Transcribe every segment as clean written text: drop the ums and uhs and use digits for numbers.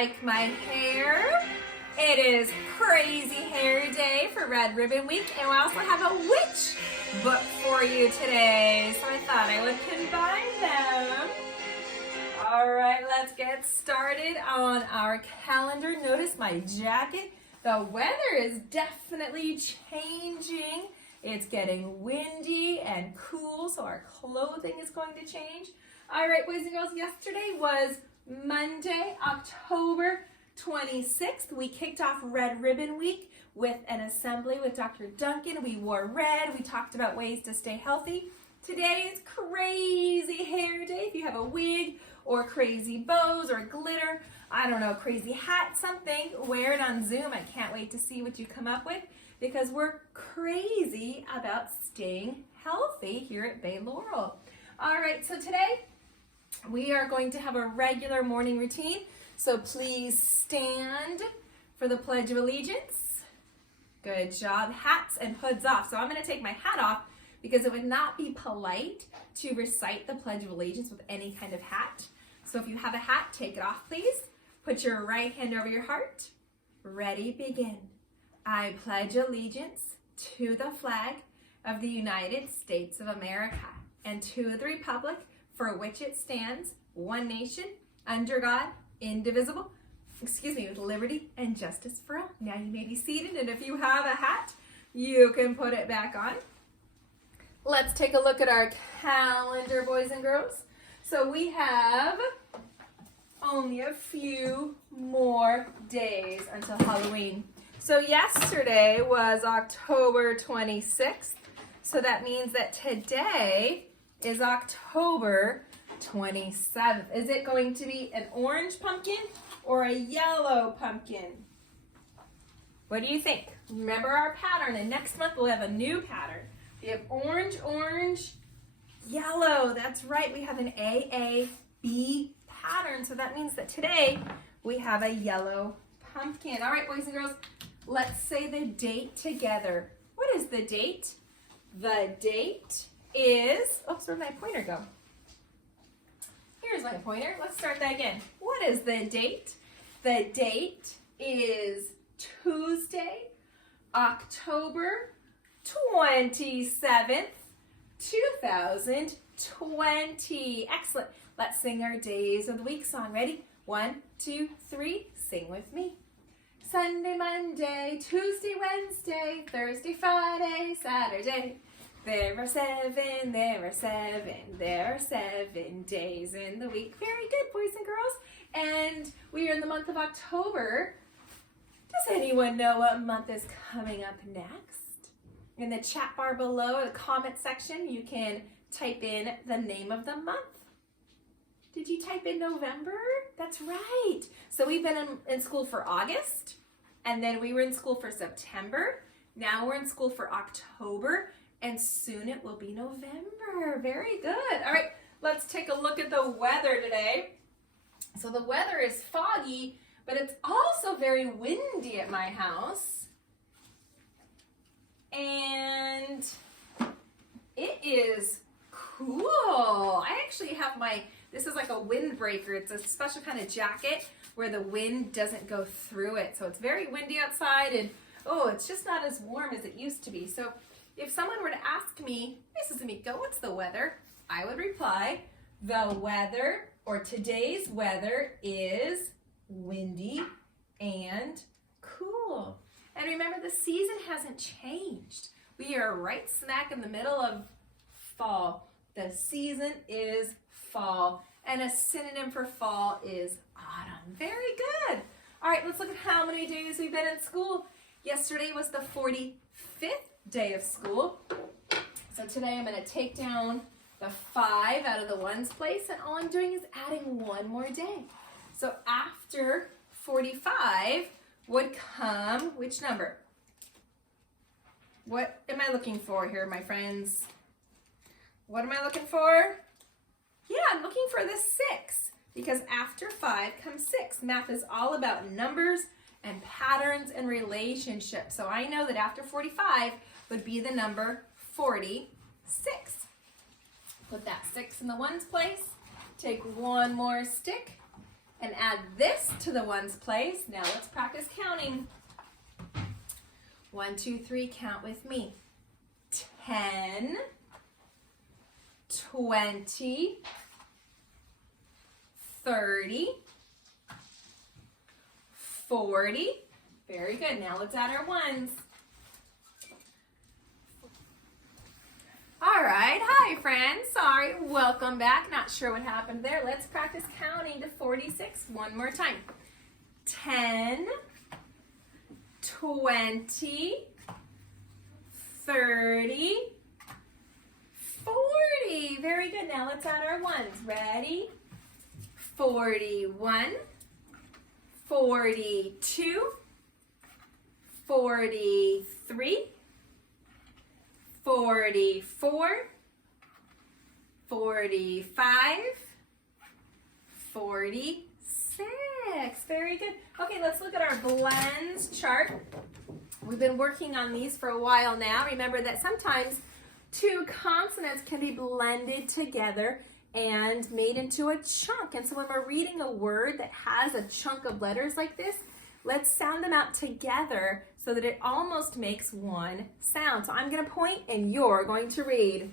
like my hair? It is Crazy Hair Day for Red Ribbon Week, and we also have a witch book for you today, so I thought I would combine them. All right, let's get started on our calendar. Notice my jacket. The weather is definitely changing. It's getting windy and cool, so our clothing is going to change. All right, boys and girls, yesterday was Monday, October 26th. We kicked off Red Ribbon Week with an assembly with Dr. Duncan. We wore red. We talked about ways to stay healthy. Today is Crazy Hair Day. If you have a wig or crazy bows or glitter, I don't know, crazy hat, something, wear it on Zoom. I can't wait to see what you come up with because we're crazy about staying healthy here at Bay Laurel. All right, so today we are going to have a regular morning routine. So please stand for the Pledge of Allegiance. Good job. Hats and hoods off. So I'm going to take my hat off because it would not be polite to recite the Pledge of Allegiance with any kind of hat. So if you have a hat, take it off, please. Put your right hand over your heart. Ready, begin. I pledge allegiance to the flag of the United States of America and to the republic for which it stands, one nation, under God, indivisible, with liberty and justice for all. Now you may be seated, and if you have a hat, you can put it back on. Let's take a look at our calendar, boys and girls. So we have only a few more days until Halloween. So yesterday was October 26th, so that means that today is October 27th. Is it going to be an orange pumpkin or a yellow pumpkin? What do you think? Remember our pattern, and next month we'll have a new pattern. We have orange, orange, yellow. That's right, we have an AAB pattern, so that means that today we have a yellow pumpkin. All right, boys and girls, let's say the date together. What is the date? The date is, oops, where'd my pointer go? Here's my pointer. Let's start that again. What is the date? The date is Tuesday, October 27th, 2020. Excellent. Let's sing our Days of the Week song. Ready? 1, 2, 3. Sing with me. Sunday, Monday, Tuesday, Wednesday, Thursday, Friday, Saturday. There are 7 days in the week. Very good, boys and girls. And we are in the month of October. Does anyone know what month is coming up next? In the chat bar below, the comment section, you can type in the name of the month. Did you type in November? That's right. So we've been in school for August, and then we were in school for September. Now we're in school for October, and soon it will be November. Very good. All right, let's take a look at the weather today. So the weather is foggy, but it's also very windy at my house. And it is cool. I actually have this is like a windbreaker. It's a special kind of jacket where the wind doesn't go through it. So it's very windy outside, and it's just not as warm as it used to be. So if someone were to ask me, Mrs. Amico, what's the weather? I would reply, the weather, or today's weather, is windy and cool. And remember, the season hasn't changed. We are right smack in the middle of fall. The season is fall. And a synonym for fall is autumn. Very good. All right, let's look at how many days we've been in school. Yesterday was the 45th day of school. So today I'm going to take down the 5 out of the ones place, and all I'm doing is adding one more day. So after 45 would come which number? What am I looking for here, my friends? What am I looking for? Yeah, I'm looking for the 6, because after 5 comes 6. Math is all about numbers and patterns and relationships. So I know that after 45 would be the number 46. Put that 6 in the ones place. Take one more stick and add this to the ones place. Now let's practice counting. 1, 2, 3, count with me. 10, 20, 30, 40. Very good. Now let's add our ones. All right. Hi, friends. Sorry. Welcome back. Not sure what happened there. Let's practice counting to 46 one more time. 10, 20, 30, 40. Very good. Now let's add our ones. Ready? 41, 42, 43, 44, 45, 46. Very good. Okay, let's look at our blends chart. We've been working on these for a while now. Remember that sometimes two consonants can be blended together and made into a chunk. And so when we're reading a word that has a chunk of letters like this, let's sound them out together so that it almost makes one sound. So I'm going to point and you're going to read.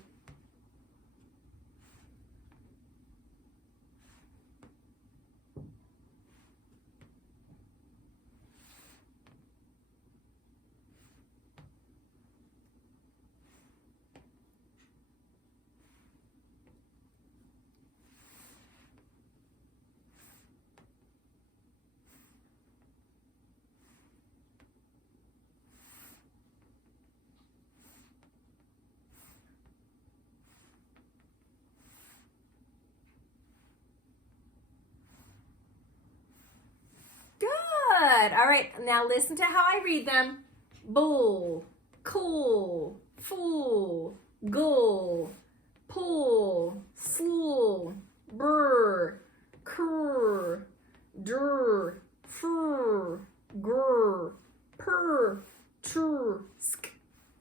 Good. All right, now listen to how I read them. Bull, cool, fool, gull, pull, slool, brr, cur, dur, fur, grr, purr, trr, sk,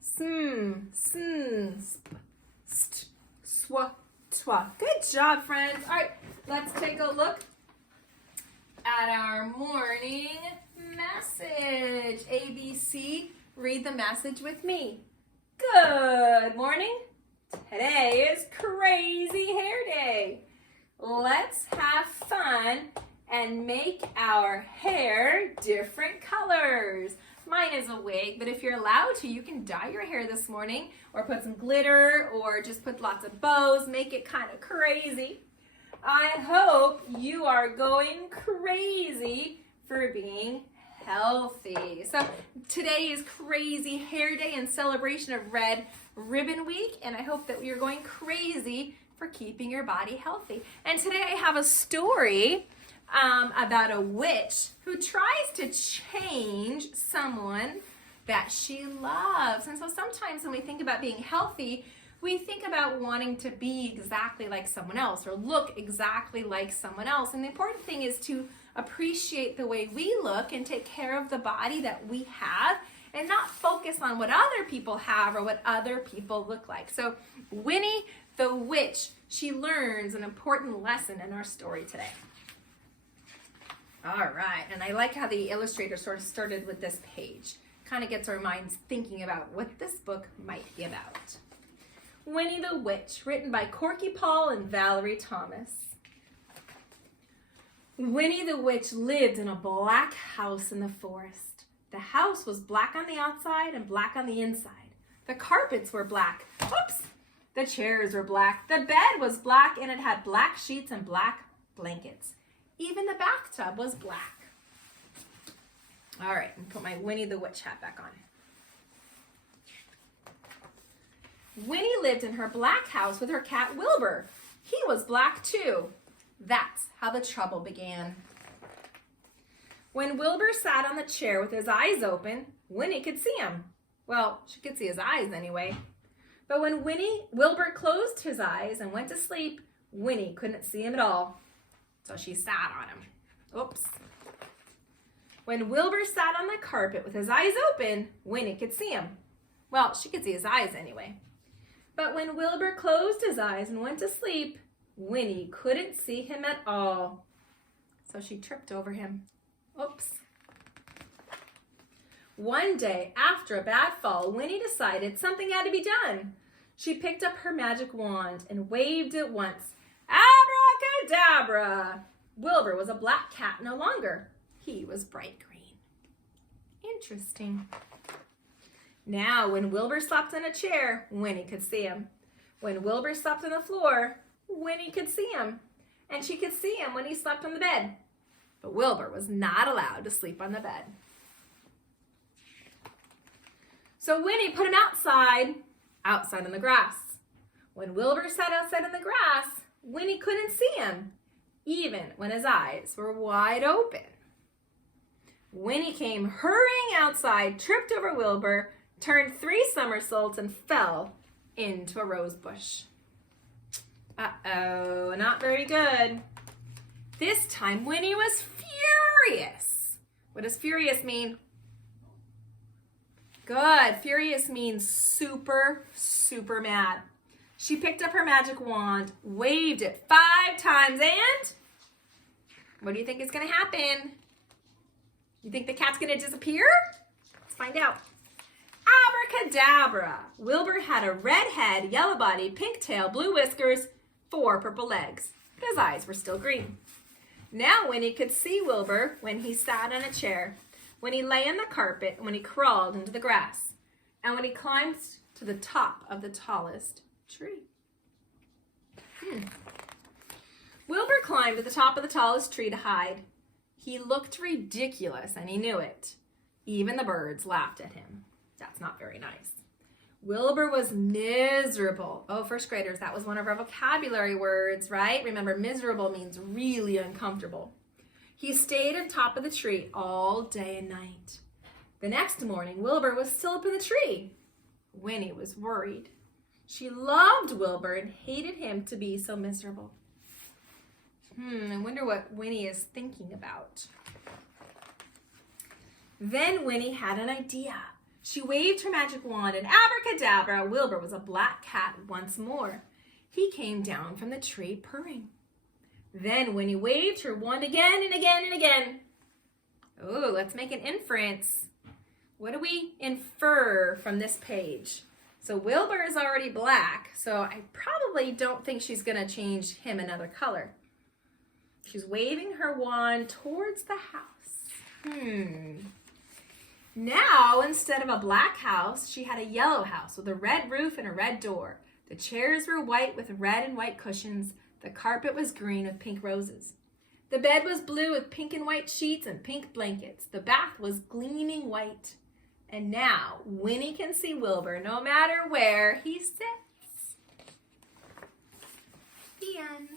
sm, sn, sp, st, swa, twa. Good job, friends. All right, let's take a look at our morning message. ABC, read the message with me. Good morning. Today is Crazy Hair Day. Let's have fun and make our hair different colors. Mine is a wig, but if you're allowed to, you can dye your hair this morning or put some glitter or just put lots of bows, make it kind of crazy. I hope you are going crazy for being healthy. So today is Crazy Hair Day in celebration of Red Ribbon Week, and I hope that you're going crazy for keeping your body healthy. And today I have a story about a witch who tries to change someone that she loves. And so sometimes when we think about being healthy, we think about wanting to be exactly like someone else or look exactly like someone else. And the important thing is to appreciate the way we look and take care of the body that we have and not focus on what other people have or what other people look like. So Winnie the Witch, she learns an important lesson in our story today. All right, and I like how the illustrator sort of started with this page. Kind of gets our minds thinking about what this book might be about. Winnie the Witch, written by Corky Paul and Valerie Thomas. Winnie the Witch lived in a black house in the forest. The house was black on the outside and black on the inside. The carpets were black. Oops! The chairs were black. The bed was black and it had black sheets and black blankets. Even the bathtub was black. All right, I'm put my Winnie the Witch hat back on. Winnie lived in her black house with her cat Wilbur. He was black too. That's how the trouble began. When Wilbur sat on the chair with his eyes open, Winnie could see him. Well, she could see his eyes anyway. But when Wilbur closed his eyes and went to sleep, Winnie couldn't see him at all. So she sat on him. Oops. When Wilbur sat on the carpet with his eyes open, Winnie could see him. Well, she could see his eyes anyway. But when Wilbur closed his eyes and went to sleep, Winnie couldn't see him at all. so she tripped over him. Oops. One day, after a bad fall, Winnie decided something had to be done. She picked up her magic wand and waved it once. Abracadabra! Wilbur was a black cat no longer. He was bright green. Interesting. Now, when Wilbur slept in a chair, Winnie could see him. When Wilbur slept on the floor, Winnie could see him. And she could see him when he slept on the bed. But Wilbur was not allowed to sleep on the bed. So Winnie put him outside on the grass. When Wilbur sat outside on the grass, Winnie couldn't see him, even when his eyes were wide open. Winnie came hurrying outside, tripped over Wilbur, turned 3 somersaults, and fell into a rose bush. Uh-oh, not very good. This time, Winnie was furious. What does furious mean? Good. Furious means super, super mad. She picked up her magic wand, waved it 5 times, and what do you think is going to happen? You think the cat's going to disappear? Let's find out. Abracadabra! Wilbur had a red head, yellow body, pink tail, blue whiskers, 4 purple legs. But his eyes were still green. Now Winnie could see Wilbur when he sat on a chair, when he lay on the carpet, when he crawled into the grass, and when he climbed to the top of the tallest tree. Wilbur climbed to the top of the tallest tree to hide. He looked ridiculous, and he knew it. Even the birds laughed at him. That's not very nice. Wilbur was miserable. Oh, first graders, that was one of our vocabulary words, right? Remember, miserable means really uncomfortable. He stayed on top of the tree all day and night. The next morning, Wilbur was still up in the tree. Winnie was worried. She loved Wilbur and hated him to be so miserable. I wonder what Winnie is thinking about. Then Winnie had an idea. She waved her magic wand and abracadabra, Wilbur was a black cat once more. He came down from the tree purring. Then Winnie waved her wand again and again and again. Oh, let's make an inference. What do we infer from this page? So Wilbur is already black, so I probably don't think she's going to change him another color. She's waving her wand towards the house. Now, instead of a black house, she had a yellow house with a red roof and a red door. The chairs were white with red and white cushions. The carpet was green with pink roses. The bed was blue with pink and white sheets and pink blankets. The bath was gleaming white. And now, Winnie can see Wilbur no matter where he sits. The end.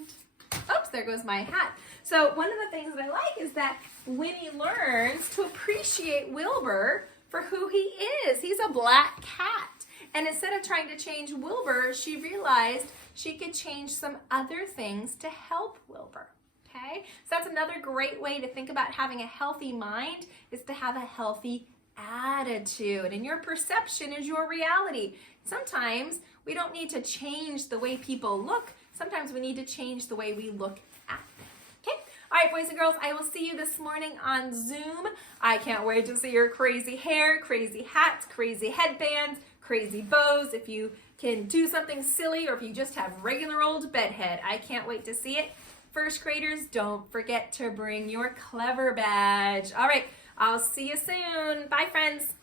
Oops, there goes my hat. So one of the things that I like is that Winnie learns to appreciate Wilbur for who he is. He's a black cat. And instead of trying to change Wilbur, she realized she could change some other things to help Wilbur. Okay? So that's another great way to think about having a healthy mind, is to have a healthy attitude. And your perception is your reality. Sometimes we don't need to change the way people look. Sometimes we need to change the way we look at them. Okay? All right, boys and girls, I will see you this morning on Zoom. I can't wait to see your crazy hair, crazy hats, crazy headbands, crazy bows. If you can do something silly or if you just have regular old bedhead, I can't wait to see it. First graders, don't forget to bring your Clever badge. All right, I'll see you soon. Bye, friends.